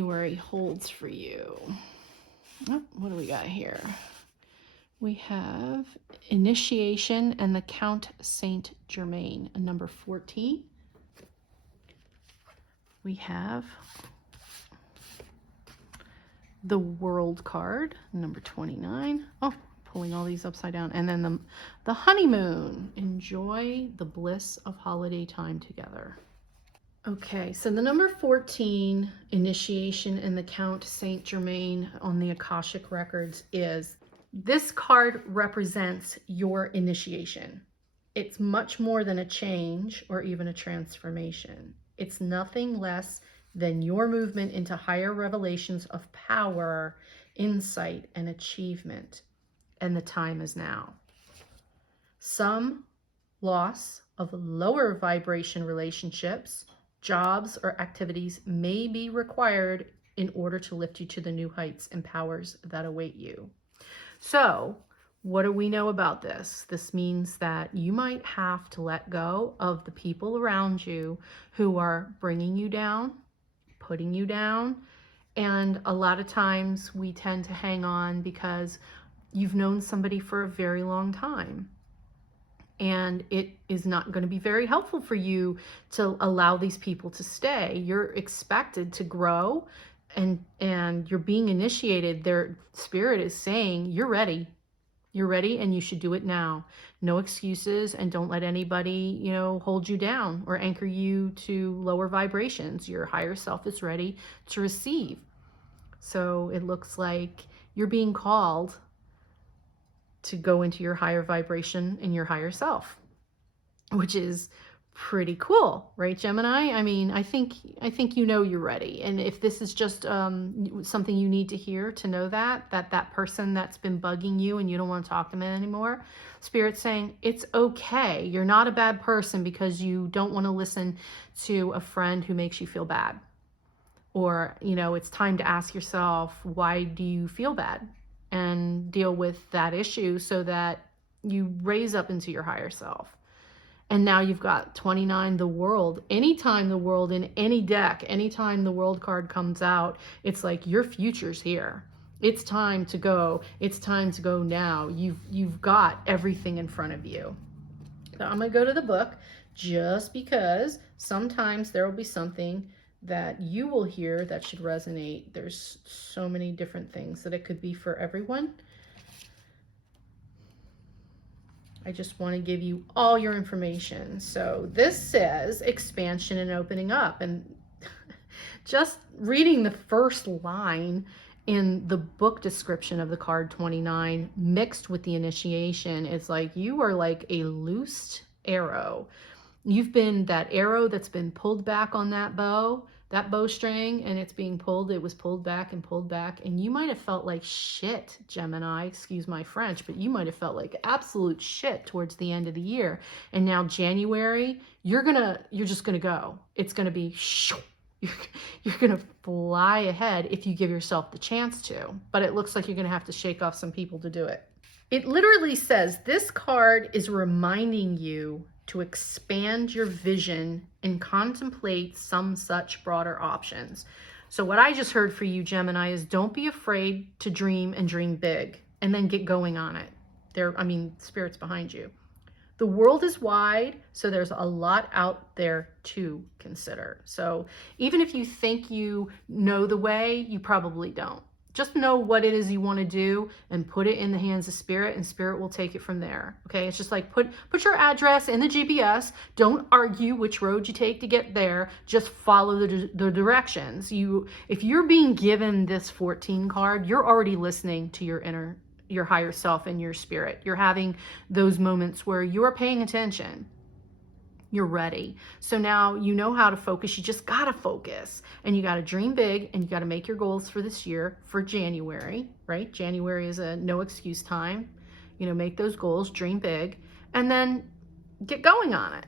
January holds for you. Oh, what do we got here? We have Initiation and the Count Saint Germain, a number 14. We have the World card, number 29. Oh, pulling all these upside down. And then the Honeymoon. Enjoy the bliss of holiday time together. Okay, so the number 14, Initiation and the Count Saint Germain on the Akashic Records is, this card represents your initiation. It's much more than a change or even a transformation. It's nothing less than your movement into higher revelations of power, insight, and achievement. And the time is now. Some loss of lower vibration relationships, jobs, or activities may be required in order to lift you to the new heights and powers that await you. So, what do we know about this? This means that you might have to let go of the people around you who are bringing you down, putting you down, and a lot of times we tend to hang on because you've known somebody for a very long time. And it is not going to be very helpful for you to allow these people to stay. You're expected to grow and you're being initiated. Their spirit is saying, you're ready. You're ready and you should do it now. No excuses, and don't let anybody, hold you down or anchor you to lower vibrations. Your higher self is ready to receive. So it looks like you're being called to go into your higher vibration and your higher self, which is pretty cool, right, Gemini? I mean, I think you're ready. And if this is just something you need to hear to know that person that's been bugging you and you don't want to talk to them anymore, Spirit's saying it's okay. You're not a bad person because you don't want to listen to a friend who makes you feel bad. Or, it's time to ask yourself, why do you feel bad? And deal with that issue so that you raise up into your higher self. And now you've got 29, the World. Anytime the World in any deck, anytime the World card comes out, it's like your future's here. It's time to go. It's time to go now. You've got everything in front of you. So I'm going to go to the book just because sometimes there will be something that you will hear that should resonate. There's so many different things that it could be for everyone. I just want to give you all your information. So this says expansion and opening up. And just reading the first line in the book description of the card 29 mixed with the initiation, it's like you are like a loosed arrow. You've been that arrow that's been pulled back on that bowstring, and it's being pulled. It was pulled back, and you might have felt like shit, Gemini, excuse my French, but you might have felt like absolute shit towards the end of the year. And now January, you're just gonna go. It's gonna be you're gonna fly ahead if you give yourself the chance to. But it looks like you're gonna have to shake off some people to do it. It literally says this card is reminding you to expand your vision and contemplate some such broader options. So what I just heard for you, Gemini, is don't be afraid to dream and dream big and then get going on it. Spirit's behind you. The world is wide, so there's a lot out there to consider. So even if you think you know the way, you probably don't. Just know what it is you want to do and put it in the hands of Spirit, and Spirit will take it from there. Okay, it's just like put your address in the GPS. Don't argue which road you take to get there. Just follow the directions. If you're being given this 14 card, you're already listening to your higher self and your spirit. You're having those moments where you're paying attention. You're ready. So now you know how to focus. You just got to focus, and you got to dream big, and you got to make your goals for this year, for January, right? January is a no excuse time. Make those goals, dream big, and then get going on it.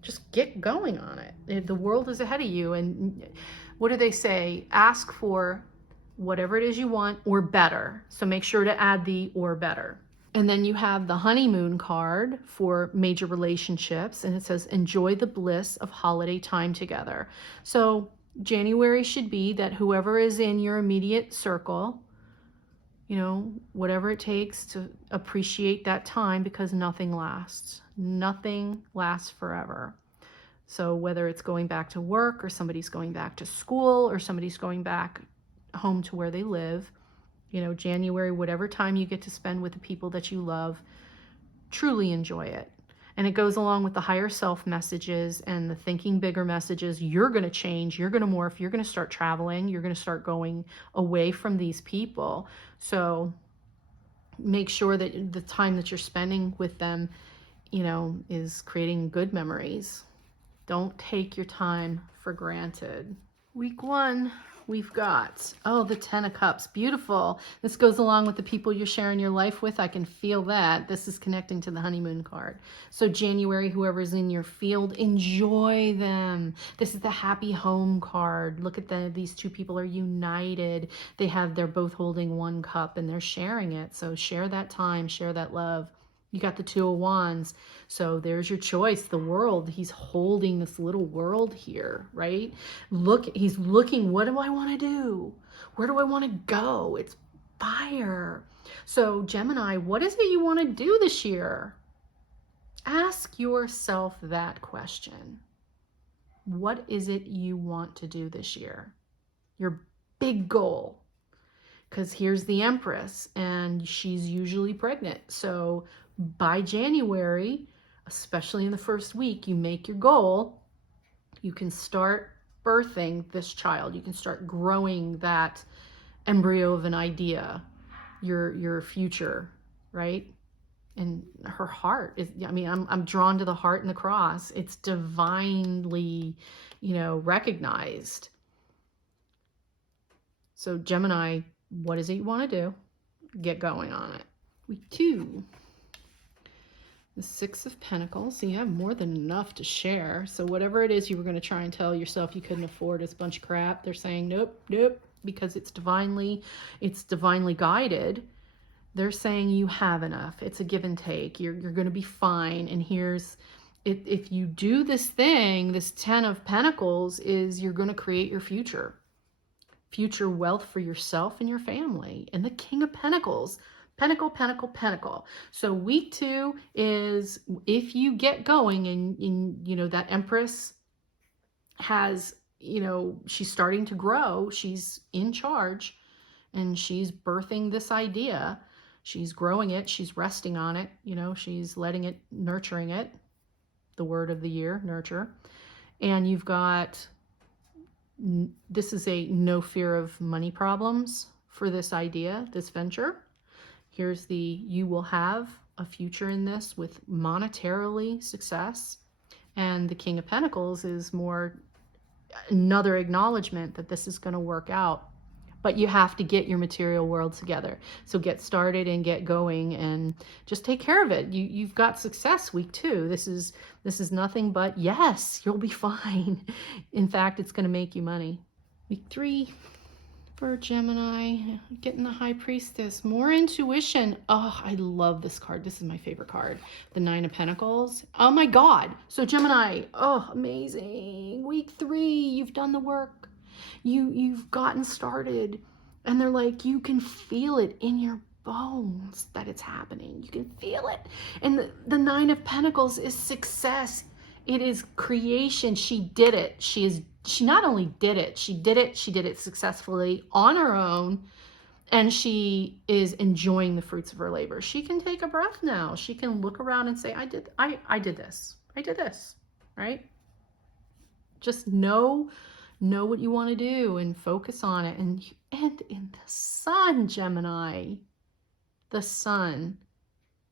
Just get going on it. The world is ahead of you. And what do they say? Ask for whatever it is you want or better. So make sure to add the or better. And then you have the Honeymoon card for major relationships, and it says, enjoy the bliss of holiday time together. So January should be that whoever is in your immediate circle, whatever it takes to appreciate that time, because nothing lasts. Nothing lasts forever. So whether it's going back to work, or somebody's going back to school, or somebody's going back home to where they live, January, whatever time you get to spend with the people that you love, truly enjoy it. And it goes along with the higher self messages and the thinking bigger messages. You're going to change, you're going to morph, you're going to start traveling, you're going to start going away from these people. So make sure that the time that you're spending with them, is creating good memories. Don't take your time for granted. Week 1, we've got, the 10 of Cups. Beautiful. This goes along with the people you're sharing your life with. I can feel that. This is connecting to the honeymoon card. So January, whoever's in your field, enjoy them. This is the happy home card. Look at these two people are united. They're both holding one cup and they're sharing it. So share that time, share that love. You got the 2 of Wands. So there's your choice. The world. He's holding this little world here, right? He's looking, what do I want to do? Where do I want to go? It's fire. So Gemini, what is it you want to do this year? Ask yourself that question. What is it you want to do this year? Your big goal. Because here's the Empress, and she's usually pregnant. So by January, especially in the first week, you make your goal, you can start birthing this child. You can start growing that embryo of an idea, your future, right? And her heart is, I'm drawn to the heart and the cross. It's divinely, recognized. So Gemini, what is it you want to do? Get going on it. Week 2. The 6 of Pentacles. So you have more than enough to share. So whatever it is you were going to try and tell yourself you couldn't afford is a bunch of crap. They're saying nope, because it's divinely guided. They're saying you have enough. It's a give and take. You're going to be fine. And if you do this thing, this 10 of Pentacles is you're going to create your future wealth for yourself and your family. And the King of Pentacles. Pentacle, pentacle, pentacle. So week 2 is if you get going and that Empress has, she's starting to grow. She's in charge and she's birthing this idea. She's growing it. She's resting on it. She's letting it, nurturing it. The word of the year, nurture. And you've got, this is a no fear of money problems for this idea, this venture. Here's you will have a future in this with monetarily success. And the King of Pentacles is more another acknowledgement that this is going to work out. But you have to get your material world together. So get started and get going and just take care of it. You've got success week 2. This is nothing but yes, you'll be fine. In fact, it's going to make you money. Week 3. For Gemini, getting the High Priestess, more intuition. Oh, I love this card. This is my favorite card. The 9 of Pentacles. Oh my God. So Gemini, amazing. Week 3, you've done the work. You've gotten started. And they're like, you can feel it in your bones that it's happening. You can feel it. And the 9 of Pentacles is success. It is creation. She did it. She not only did it, she did it successfully on her own, and she is enjoying the fruits of her labor. She can take a breath now. She can look around and say, I did this, right? Just know what you want to do and focus on it. And in the sun, Gemini, the sun,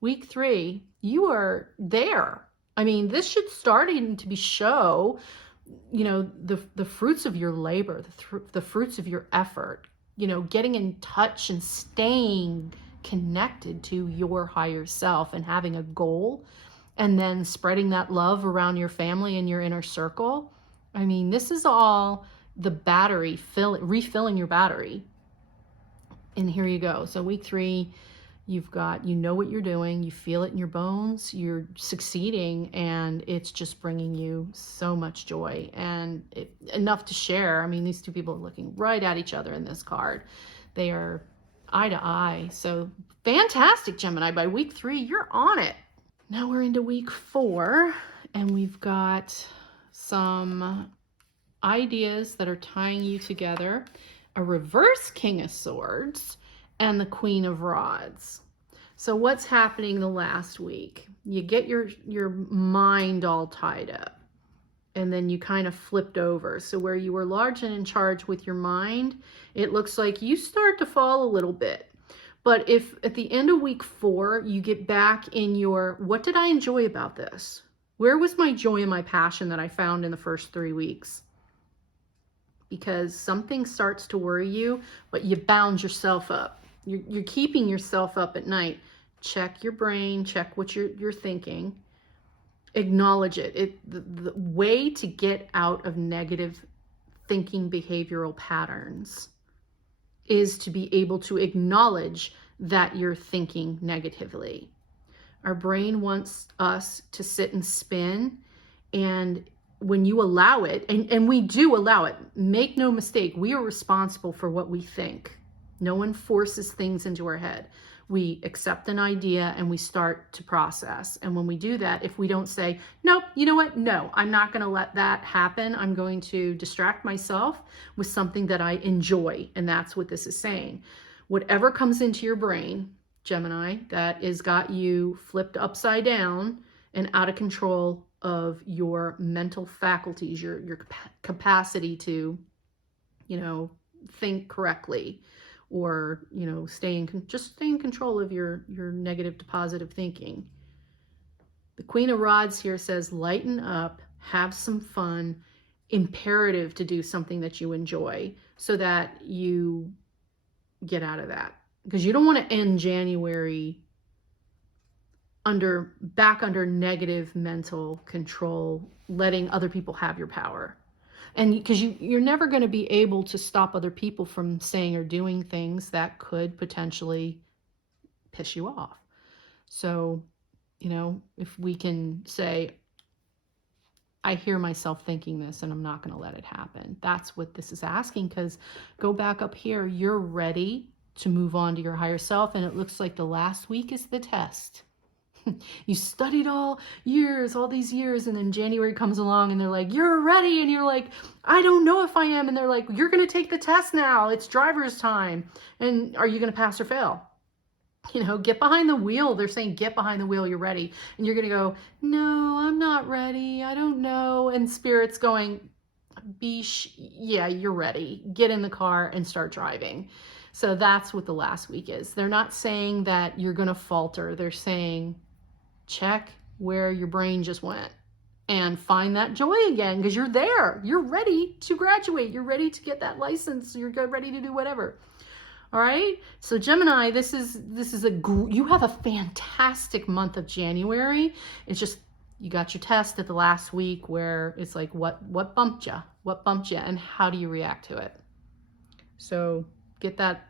week 3, you are there. This should starting to show, the fruits of your labor, the fruits of your effort, getting in touch and staying connected to your higher self and having a goal and then spreading that love around your family and your inner circle. This is all the battery, refilling your battery. And here you go. So week 3, You've got, you know what you're doing, you feel it in your bones, you're succeeding, and it's just bringing you so much joy and enough to share. I mean, these two people are looking right at each other in this card. They are eye to eye. So fantastic, Gemini. By week 3, you're on it. Now we're into week 4, and we've got some ideas that are tying you together. A reverse King of Swords and the Queen of Rods. So what's happening the last week? You get your mind all tied up, and then you kind of flipped over. So where you were large and in charge with your mind, it looks like you start to fall a little bit. But if at the end of week 4, you get back in your, what did I enjoy about this? Where was my joy and my passion that I found in the first 3 weeks? Because something starts to worry you, but you bound yourself up. You're keeping yourself up at night. Check your brain, check what you're thinking. Acknowledge it. The way to get out of negative thinking behavioral patterns is to be able to acknowledge that you're thinking negatively. Our brain wants us to sit and spin, and when you allow it, and we do allow it, make no mistake, we are responsible for what we think. No one forces things into our head. We accept an idea and we start to process. And when we do that, if we don't say, nope, you know what? No, I'm not going to let that happen. I'm going to distract myself with something that I enjoy. And that's what this is saying. Whatever comes into your brain, Gemini, that has got you flipped upside down and out of control of your mental faculties, your capacity to, think correctly, or, stay in control of your negative to positive thinking. The Queen of Rods here says, lighten up, have some fun, imperative to do something that you enjoy so that you get out of that. Because you don't want to end January back under negative mental control, letting other people have your power. And because you're never going to be able to stop other people from saying or doing things that could potentially piss you off. So, if we can say, I hear myself thinking this and I'm not going to let it happen. That's what this is asking, because go back up here. You're ready to move on to your higher self. And it looks like the last week is the test. You studied all these years, and then January comes along and they're like, you're ready. And you're like, I don't know if I am. And they're like, you're going to take the test now. It's driver's time. And are you going to pass or fail? Get behind the wheel. They're saying, get behind the wheel. You're ready. And you're going to go, no, I'm not ready. I don't know. And Spirit's going, yeah, you're ready. Get in the car and start driving. So that's what the last week is. They're not saying that you're going to falter. They're saying, check where your brain just went and find that joy again, because you're there. You're ready to graduate. You're ready to get that license. You're ready to do whatever. All right. So Gemini, you have a fantastic month of January. It's just, you got your test at the last week where it's like, what bumped you? What bumped you? And how do you react to it? So get that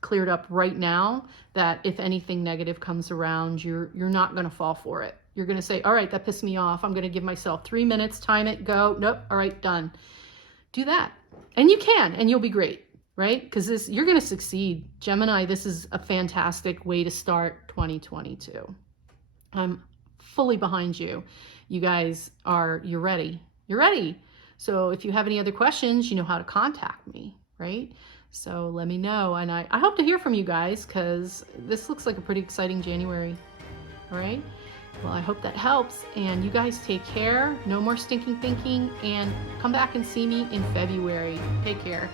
cleared up right now, that if anything negative comes around, you're not going to fall for it. You're going to say, all right, that pissed me off. I'm going to give myself 3 minutes, time it, go. Nope. All right, done. Do that. And you can, and you'll be great, right? Because you're going to succeed. Gemini, this is a fantastic way to start 2022. I'm fully behind you. You guys you're ready. You're ready. So if you have any other questions, you know how to contact me, right? So let me know. And I hope to hear from you guys, because this looks like a pretty exciting January. All right. Well, I hope that helps. And you guys take care. No more stinking thinking. And come back and see me in February. Take care.